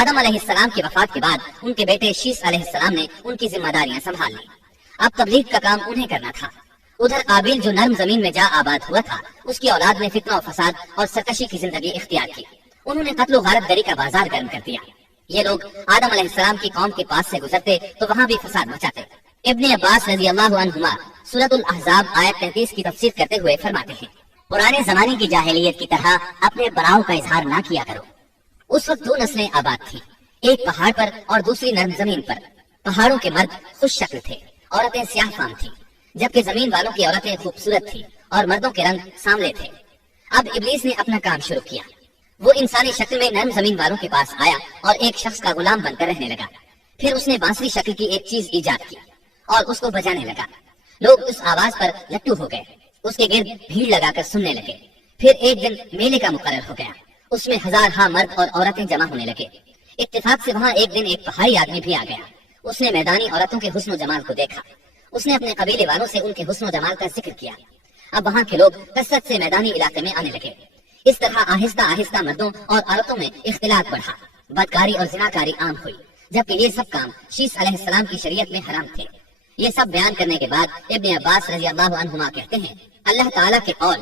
آدم علیہ السلام کی وفات کے بعد ان کے بیٹے شیس علیہ السلام نے ان کی ذمہ داریاں سنبھال لی۔ اب تبلیغ کا کام انہیں کرنا تھا۔ ادھر قابیل جو نرم زمین میں جا آباد ہوا تھا، اس کی اولاد نے فتنہ و فساد اور سرکشی کی زندگی اختیار کی۔ انہوں نے قتل و غارت گری کا بازار گرم کر دیا۔ یہ لوگ آدم علیہ السلام کی قوم کے پاس سے گزرتے تو وہاں بھی فساد مچاتے۔ ابن عباس رضی اللہ عنہما سورۃ الاحزاب آیت 33 کی تفسیر کرتے ہوئے فرماتے ہیں، پرانے زمانے کی جاہلیت کی طرح اپنے بناؤ کا اظہار نہ کیا کرو۔ اس وقت دو نسلیں آباد تھیں، ایک پہاڑ پر اور دوسری نرم زمین پر۔ پہاڑوں کے مرد خوش شکل تھے، عورتیں سیاہ فام تھیں، جبکہ زمین والوں کی عورتیں خوبصورت تھیں اور مردوں کے رنگ سانولے تھے۔ اب ابلیس نے اپنا کام شروع کیا۔ وہ انسانی شکل میں نرم زمین والوں کے پاس آیا اور ایک شخص کا غلام بن کر رہنے لگا۔ پھر اس نے بانسری شکل کی ایک چیز ایجاد کی اور اس کو بجانے لگا۔ لوگ اس آواز پر لٹو ہو گئے، اس کے گرد بھیڑ لگا کر سننے لگے۔ پھر ایک دن میلے کا مقرر ہو گیا، اس میں ہزارہا مرد اور عورتیں جمع ہونے لگے۔ اتفاق سے وہاں ایک دن ایک پہاڑی آدمی بھی آ گیا۔ اس نے میدانی عورتوں کے حسن و جمال کو دیکھا۔ اس نے اپنے قبیلے والوں سے ان کے حسن و جمال کا ذکر کیا۔ اب وہاں کے لوگ کثرت سے میدانی علاقے میں آنے لگے۔ اس طرح آہستہ آہستہ مردوں اور عورتوں میں اختلاط بڑھا، بدکاری اور زناکاری عام ہوئی، جبکہ یہ سب کام شیس علیہ السلام کی شریعت میں حرام تھے۔ یہ سب بیان کرنے کے بعد ابن عباس رضی اللہ عنہما کہتے ہیں، اللہ تعالیٰ کے قول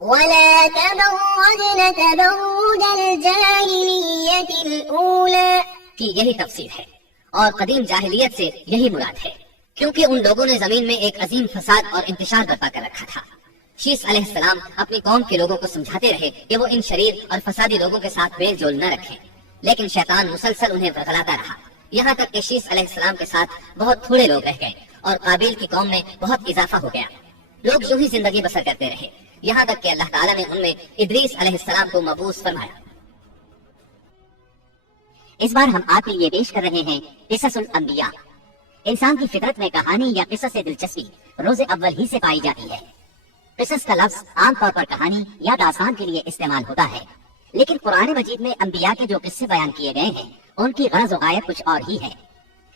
وَلَا تَبَرَّجْنَ تَبَرُّجَ الْجَاهِلِيَّةِ الْأُولَى کی یہی تفسیر ہے، اور قدیم جاہلیت سے یہی مراد ہے، کیونکہ ان لوگوں نے زمین میں ایک عظیم فساد اور انتشار برپا کر رکھا تھا۔ شیس علیہ السلام اپنی قوم کے لوگوں کو سمجھاتے رہے کہ وہ ان شریر اور فسادی لوگوں کے ساتھ میل جول نہ رکھیں، لیکن شیطان مسلسل انہیں ورغلاتا رہا، یہاں تک کہ شیس علیہ السلام کے ساتھ بہت تھوڑے لوگ رہ گئے اور قابیل کی قوم میں بہت اضافہ ہو گیا۔ لوگ یوں ہی زندگی بسر کرتے رہے، یہاں تک کہ اللہ تعالیٰ نے ان میں ادریس علیہ السلام کو مبعوث فرمایا۔ اس بار ہم آپ کے لیے پیش کر رہے ہیں قصص الانبیاء۔ انسان کی فطرت میں کہانی یا قصص سے دلچسپی روز اول ہی سے پائی جاتی ہے۔ قصص کا لفظ عام طور پر کہانی یا داستان کے لیے استعمال ہوتا ہے، لیکن قرآن مجید میں انبیاء کے جو قصے بیان کیے گئے ہیں ان کی غرض و غایت کچھ اور ہی ہے۔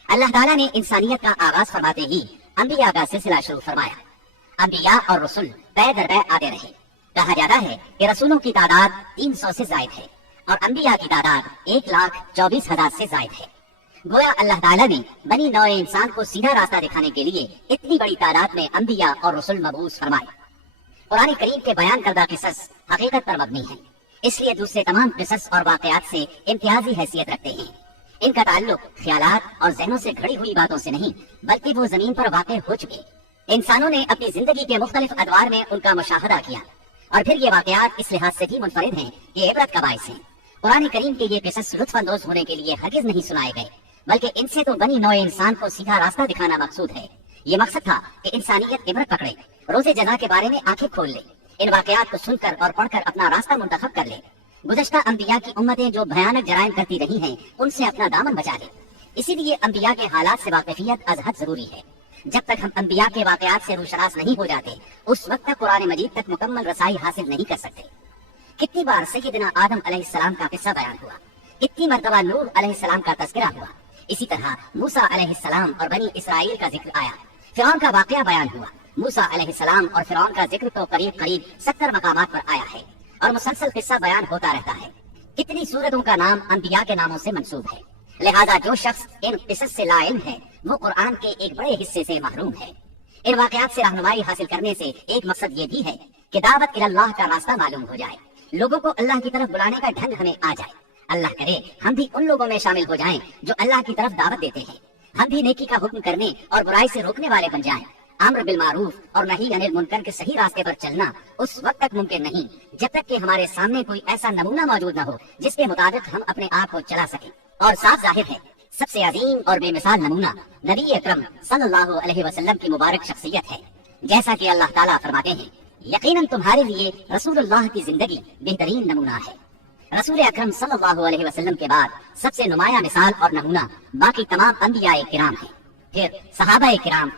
اللہ تعالیٰ نے انسانیت کا آغاز فرماتے ہی انبیاء کا سلسلہ شروع فرمایا۔ انبیاء اور رسول پے در پے آتے رہے۔ کہا جاتا ہے کہ رسولوں کی تعداد 300 سے زائد ہے اور انبیاء کی تعداد 1,24,000 سے زائد ہے۔ گویا اللہ تعالیٰ نے بنی نوع انسان کو سیدھا راستہ دکھانے کے لیے اتنی بڑی تعداد میں انبیاء اور رسول مبعوث فرمائے۔ قرآن کریم کے بیان کردہ قصص حقیقت پر مبنی ہیں، اس لیے دوسرے تمام قصص اور واقعات سے امتیازی حیثیت رکھتے ہیں۔ ان کا تعلق خیالات اور ذہنوں سے گھڑی ہوئی باتوں سے نہیں، بلکہ وہ زمین پر واقع ہو چکے۔ انسانوں نے اپنی زندگی کے مختلف ادوار میں ان کا مشاہدہ کیا، اور پھر یہ واقعات اس لحاظ سے بھی منفرد ہیں کہ عبرت کا باعث ہیں۔ قرآن کریم کے یہ قصص لطف اندوز ہونے کے لیے ہرگز نہیں سنائے گئے، بلکہ ان سے تو بنی نوع انسان کو سیدھا راستہ دکھانا مقصود ہے۔ یہ مقصد تھا کہ انسانیت عبرت پکڑے، روز جزا کے بارے میں آنکھیں کھول لے، ان واقعات کو سن کر اور پڑھ کر اپنا راستہ منتخب کر لے۔ گزشتہ انبیاء کی امتیں جو بھیانک جرائم کرتی رہی ہیں ان سے اپنا دامن بچا لے۔ اسی لیے انبیاء کے حالات سے واقفیت از حد ضروری ہے۔ جب تک ہم انبیاء کے واقعات سے روشناس نہیں ہو جاتے، اس وقت تک قرآن مجید تک مکمل رسائی حاصل نہیں کر سکتے۔ کتنی بار سیدنا آدم علیہ السلام کا قصہ بیان ہوا، کتنی مرتبہ نوح علیہ السلام کا تذکرہ ہوا، اسی طرح موسیٰ علیہ السلام اور بنی اسرائیل کا ذکر آیا، فرعون کا واقعہ بیان ہوا۔ موسیٰ علیہ السلام اور فرعون کا ذکر تو قریب 70 مقامات پر آیا ہے اور مسلسل قصہ بیان ہوتا رہتا ہے۔ کتنی سورتوں کا نام انبیاء کے ناموں سے منسوب ہے، لہذا جو شخص ان قصص سے لا علم ہے وہ قرآن کے ایک بڑے حصے سے محروم ہے۔ ان واقعات سے رہنمائی حاصل کرنے سے ایک مقصد یہ بھی ہے کہ دعوت اللہ کا راستہ معلوم ہو جائے، لوگوں کو اللہ کی طرف بلانے کا ڈھنگ ہمیں آ جائے۔ اللہ کرے ہم بھی ان لوگوں میں شامل ہو جائیں جو اللہ کی طرف دعوت دیتے ہیں، ہم بھی نیکی کا حکم کرنے اور برائی سے روکنے والے بن جائیں۔ امر بالمعروف اور نہی عن المنکر کے صحیح راستے پر چلنا اس وقت تک ممکن نہیں جب تک کہ ہمارے سامنے کوئی ایسا نمونہ موجود نہ ہو جس کے مطابق ہم اپنے آپ کو چلا سکیں۔ اور صاف ظاہر ہے سب سے عظیم اور بے مثال نمونہ نبی اکرم صلی اللہ علیہ وسلم کی مبارک شخصیت ہے، جیسا کہ اللہ تعالیٰ فرماتے ہیں، یقیناً تمہارے لیے رسول اللہ کی زندگی بہترین نمونہ ہے۔ رسول اکرم صلی اللہ علیہ وسلم کے بعد سب سے نمایاں مثال اور نمونہ باقی تمام انبیاء کرام ہیں، پھر صحابہ کرام